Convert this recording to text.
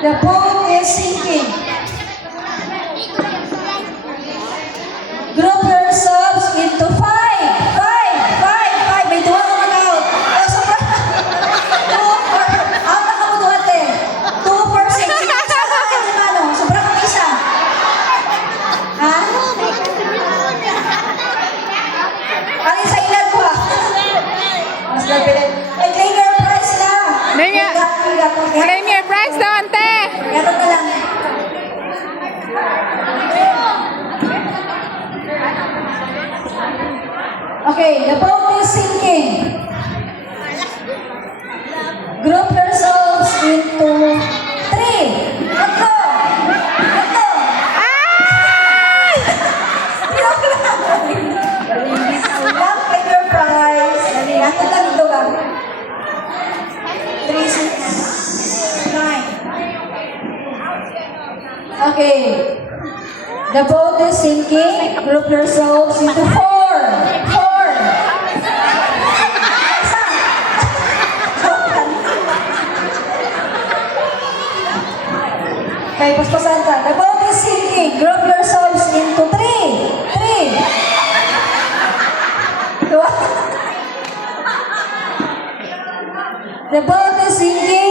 The boat is sinking. Group yourselves into five. May duwa ka mag-out. Oh, sobra. 2, 4. Out na ka mo duwate. 2, 4, 6. Sobra ka may isa. Ha? Alin sa ilan ko ha? Mas lapilit. Ay, claim your prize na. Claim your prize daw, ante. Meron na lang. Okay, the boat is sinking. Group yourselves into 3. Tatlo. Lang, claim your prize. Nasa lang ito lang. 3, 6, 9. Okay. The boat is sinking. Group yourselves into 4. Okay, paspasan ka. The boat is sinking. Group yourselves into 3. The boat is sinking.